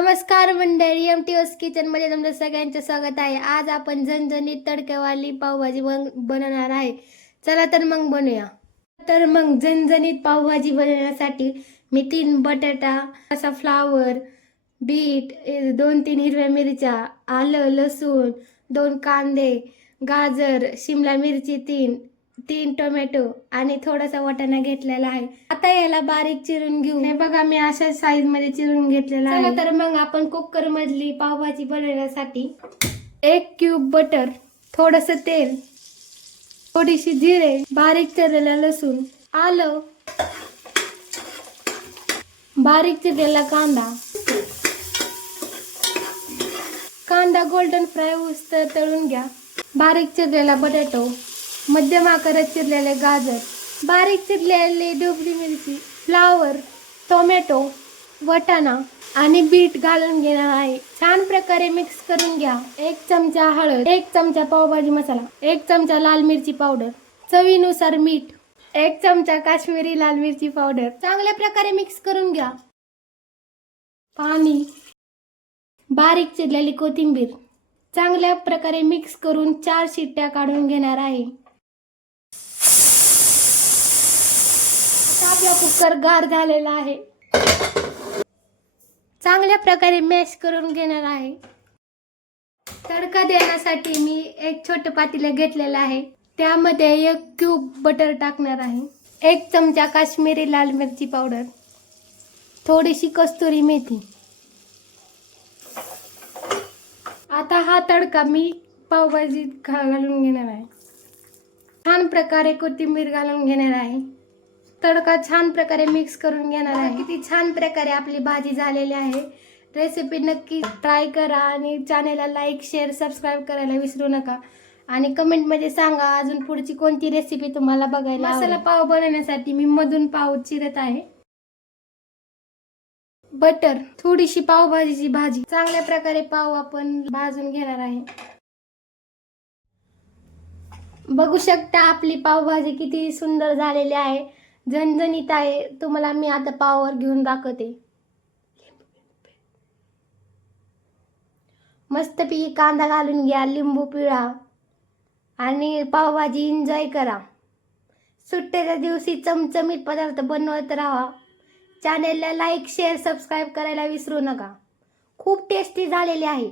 नमस्कार मंडळी M T ओस किचनमध्ये तुमचं सगळ्यांचं स्वागत आहे. आज आपण झणझणीत तडक्यावाली पावभाजी बन बनवणार आहे. चला तर मग बनवूया तर मग झणझणीत पावभाजी बनवण्यासाठी मी तीन बटाटा असा फ्लावर बीट दोन तीन हिरव्या मिरच्या आलं लसूण दोन कांदे गाजर शिमला मिरची तीन तीन टोमॅटो आणि थोडासा वाटाणा घेतलेला आहे. आता याला बारीक चिरून घेऊ. हे बघा मी अशा साईजमध्ये चिरून घेतलेला आहे. तर मग आपण कुकर मधली पावभाजी बनवण्यासाठी एक क्यूब बटर थोडस तेल थोडीशी जिरे बारीक चिरलेला लसूण आलं बारीक चिरलेला कांदा. कांदा गोल्डन फ्राय तर तळून घ्या. बारीक चिरलेला बटाटो मध्यम आकारात चिरलेले गाजर बारीक चिरलेले डोबली मिरची फ्लावर टोमॅटो वटाणा आणि बीट घालून घेणार आहे. छान प्रकारे मिक्स करून घ्या. एक चमचा हळद एक चमचा पावभाजी मसाला एक चमचा लाल मिरची पावडर चवीनुसार मीठ एक चमचा काश्मीरी लाल मिरची पावडर. चांगल्या प्रकारे मिक्स करून घ्या. पाणी बारीक चिरलेली कोथिंबीर. चांगल्या प्रकारे मिक्स करून चार शिट्ट्या काढून घेणार आहे. आपला कुकर गार झालेला आहे. चांगल्या प्रकारे मॅश करून घेणार आहे. तडका देण्यासाठी मी एक छोटं पातेलं घेतलेलं आहे. त्यामध्ये एक क्यूब बटर टाकणार आहे. एक चमचा काश्मीरी लाल मिरची पावडर थोडीशी कस्तुरी मेथी. आता हा तडका मी पावभाजीत घा- घालून घेणार आहे. छान प्रकारे कोथिंबीर घालून घेणार आहे. तडका छान प्रकारे मिक्स करून घेणार आहे. किती छान प्रकारे आपली भाजी झालेली आहे. रेसिपी नक्की ट्राय करा आणि चॅनेलला लाईक शेअर सबस्क्राईब करायला विसरू नका. आणि कमेंटमध्ये सांगा अजून पुढची कोणती रेसिपी तुम्हाला बघायला मसाला पाव बनवण्यासाठी मी मधून पाव चिरत आहे. बटर थोडीशी पावभाजीची भाजी. चांगल्या प्रकारे पाव आपण भाजून घेणार आहे. बघू शकता आपली पावभाजी किती सुंदर झालेली आहे. झणझणीत आहे तुम्हाला मी आता पावर घेऊन दाखवते. मस्तपैकी कांदा घालून घ्या लिंबू पिळा आणि पावभाजी एन्जॉय करा. सुट्ट्याच्या दिवशी चमचमीत पदार्थ बनवत राहा. चॅनेलला लाईक शेअर सबस्क्राईब करायला विसरू नका. खूप टेस्टी झालेली आहे.